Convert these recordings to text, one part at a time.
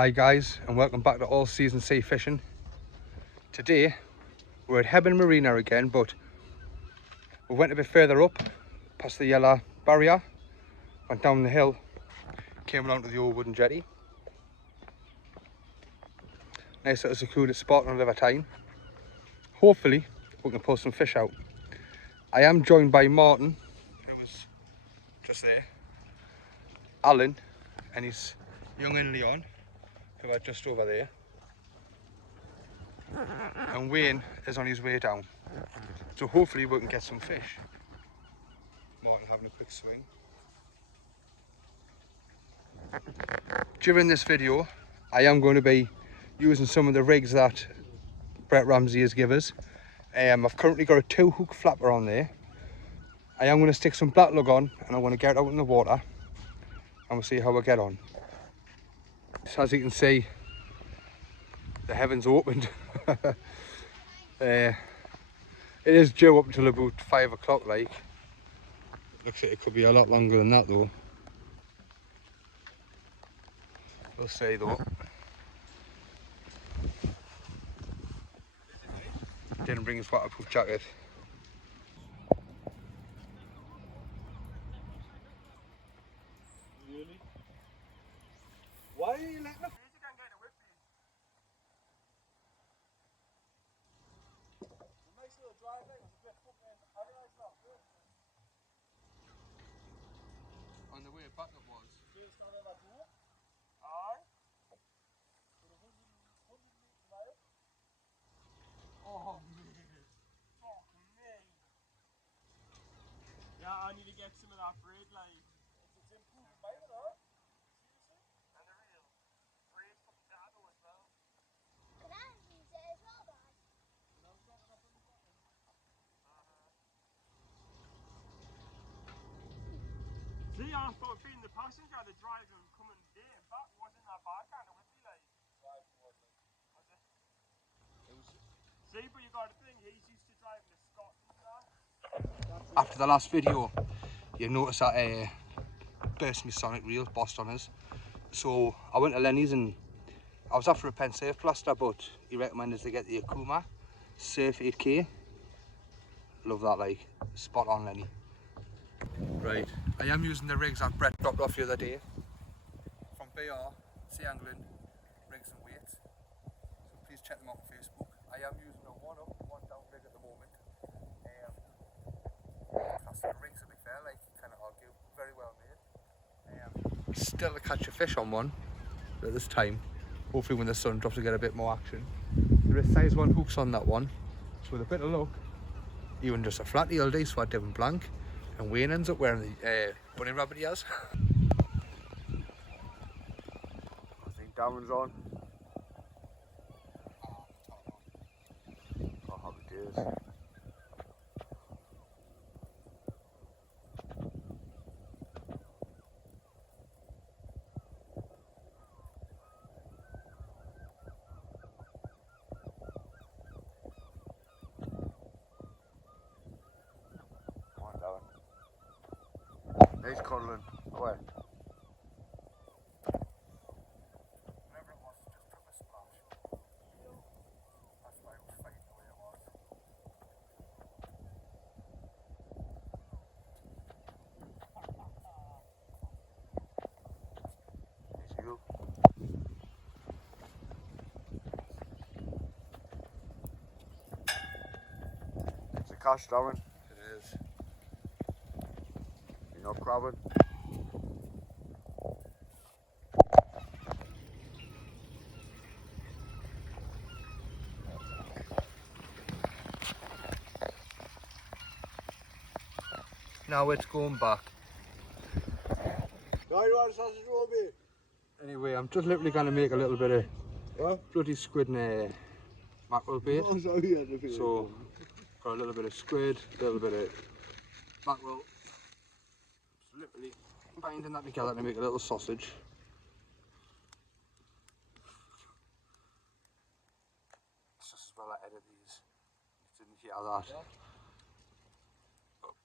Hi guys, and welcome back to All Season Sea Fishing. Today we're at Hebburn Marina again, but we went a bit further up past the yellow barrier, went down the hill, came along to the old wooden jetty. Nice little secluded spot on a river time. Hopefully we can pull some fish out. I am joined by Martin, who was just there, Alan and his young and Leon, who are just over there, and Wayne is on his way down. So hopefully we can get some fish. Martin having a quick swing. During this video I am going to be using some of the rigs that Brett Ramsey has given us. I've currently got a 2-hook flapper on there. I am going to stick some black lug on and I'm going to get out in the water and we'll see how we get on. So as you can see, the heavens opened. It is due up until about 5 o'clock like. Looks like it could be a lot longer than that though. We'll see though. Didn't bring his waterproof jacket. Really? Why are you letting me? Nice little drive leg was a bit fucking. I realised that first. On the way back it was. First time I ever do it. Aye. For the 100 metre mile. Oh man. Fuck me. Yeah, I need to get some of that bread, like. It's improved mile, huh? Seriously? And the real bread fucking taco as well. Can I use it as well, guys? No, it's not enough in the bottom. See, I thought being the passenger, the driver coming there and back wasn't that bad, kind of with me, like. Driving wasn't. Was it? See, but you got to think, he's used to driving to Scotland now. After the last video, you notice that burst me sonic reels bossed on us. So I went to Lenny's and I was after a pen safe plaster, but he recommended to get the Akuma Safe 8K. Love that, like, spot on Lenny. Right, I am using the rigs that Brett dropped off the other day from BR, Sea Angling, Rigs and Weights. So please check them out on Facebook. I am using a 1 up, 1 down rig at the moment. That's the rigs, to be fair, like you cannot argue, very well made. Still to catch a fish on one at this time. Hopefully when the sun drops we get a bit more action. There is size 1 hooks on that one, so with a bit of luck, even just a flat eel day, so I didn't blank, and Wayne ends up wearing the bunny rabbit he has. I think Darren's on. Oh, happy days. Nice cuddling. Away. Whatever it was, just took a splash. That's why it was fighting the way it was. Easy go. It's a cash, Darren. It is. You're not crabbing. Now it's going back. Right, you want a sausage roll, mate? Anyway, I'm just literally going to make a little bit of bloody squid and mackerel bait. Oh, sorry, I had to feel So, got a little bit of squid, a little bit of mackerel. Just literally binding that together to make a little sausage. It's just as well I edit these. Didn't hear that. Yeah. That's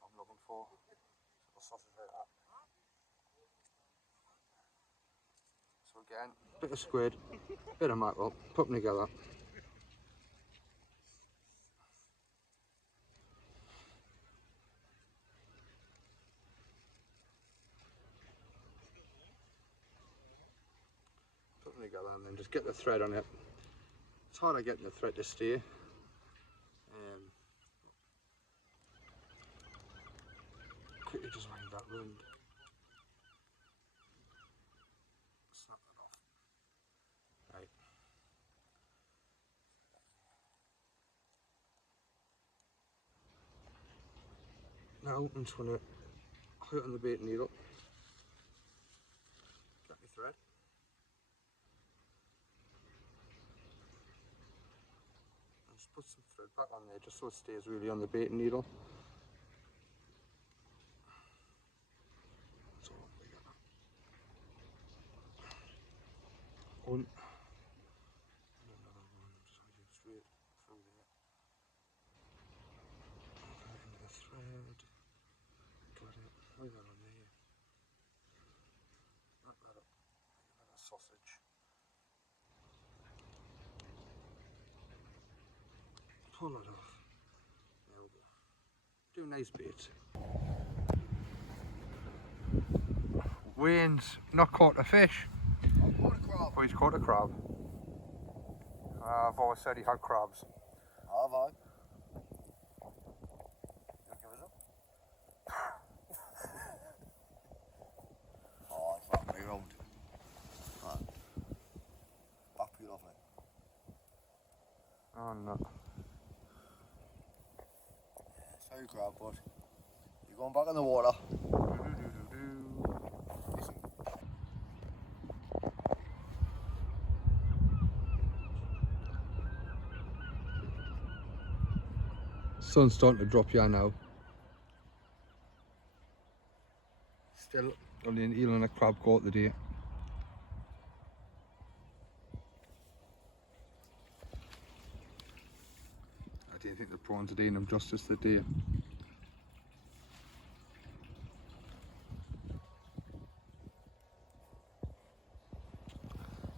what I'm looking for. Little sausage like that. So again, bit of squid, bit of mackerel, put them together. Put them together and then just get the thread on it. It's harder getting the thread to stay. Quickly just wind that round. Snap that off. Right. Now I'm just going to put it on the bait needle. Get my thread. And just put some thread back on there just so it stays really on the bait needle. So we got that. One. And another one. Just heading straight through there. Into the thread. Got it. Leave that on there. Wrap that up. Like a sausage. Pull it off. There we go. Do a nice bait. Wayne's not caught a fish. I've caught a crab. Oh, he's caught a crab. I've always said he had crabs. Have I? You give us up? Oh, it's that way round. Right. Back peel off it. Oh no. Sorry crab, but you're going back in the water. Listen. Sun's starting to drop here now. Still only an eel and a crab caught today. I didn't think the prawns are doing them justice today.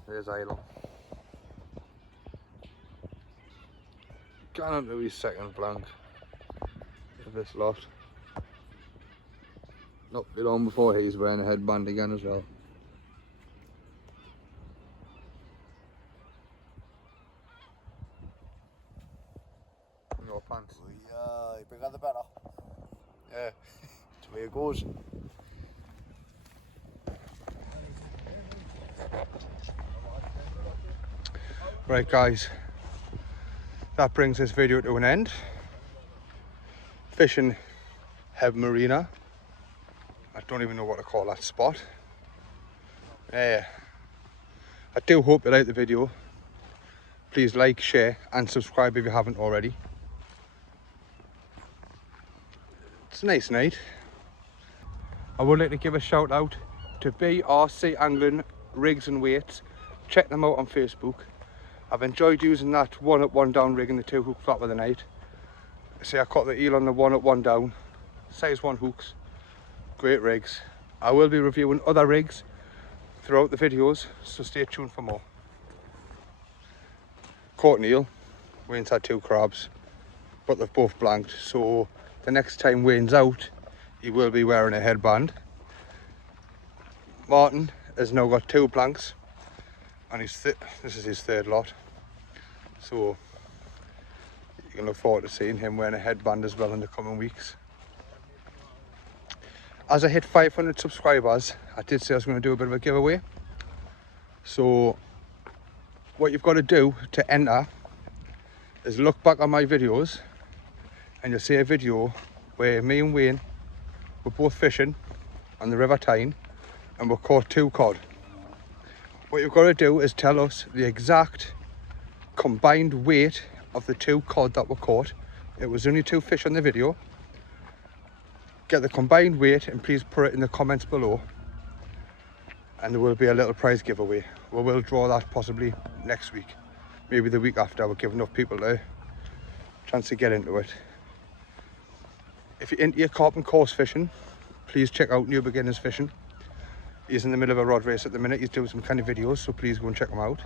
There's Idle. Going on to his second blank of this lot. Not long before he's wearing a headband again as well. No pants. The bigger the better. Yeah. That's the way it goes. Right guys, that brings this video to an end. Fishing Marina. I don't even know what to call that spot. Yeah. I do hope you like the video. Please like, share and subscribe if you haven't already. It's a nice night. I would like to give a shout out to BRC Angling Rigs and Weights. Check them out on Facebook. I've enjoyed using that 1 up 1 down rig and the 2 hook flap of the night. See, I caught the eel on the 1 up 1 down, size 1 hooks, great rigs. I will be reviewing other rigs throughout the videos, so stay tuned for more. Caught an eel, Wayne's had 2 crabs, but they've both blanked, so the next time Wayne's out, he will be wearing a headband. Martin has now got 2 blanks, and this is his 3rd lot. So you can look forward to seeing him wearing a headband as well in the coming weeks. As I hit 500 subscribers, I did say I was going to do a bit of a giveaway. So what you've got to do to enter is look back on my videos and you'll see a video where me and Wayne were both fishing on the River Tyne and we caught 2 cod. What you've got to do is tell us the exact combined weight of the 2 cod that were caught. It was only 2 fish on the video. Get the combined weight and please put it in the comments below, and there will be a little prize giveaway. We will draw that possibly next week, maybe the week after. We'll give enough people a chance to get into it. If you're into your carp and coarse fishing, please check out New Beginners Fishing. He's in the middle of a rod race at the minute. He's doing some kind of videos, so please go and check him out.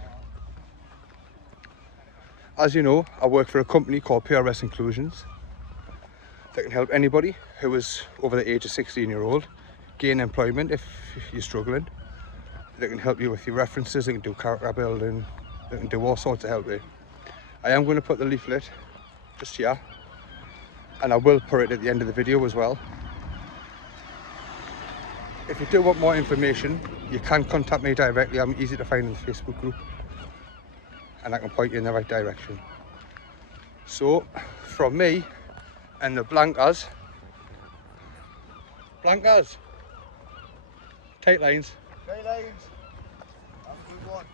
As you know, I work for a company called PRS Inclusions that can help anybody who is over the age of 16-year-old gain employment if you're struggling. They can help you with your references, they can do character building, they can do all sorts of help. I am going to put the leaflet just here, and I will put it at the end of the video as well. If you do want more information, you can contact me directly. I'm easy to find in the Facebook group, and I can point you in the right direction. So, from me and the Blancas, tight lines. Tight lines. Have a good one.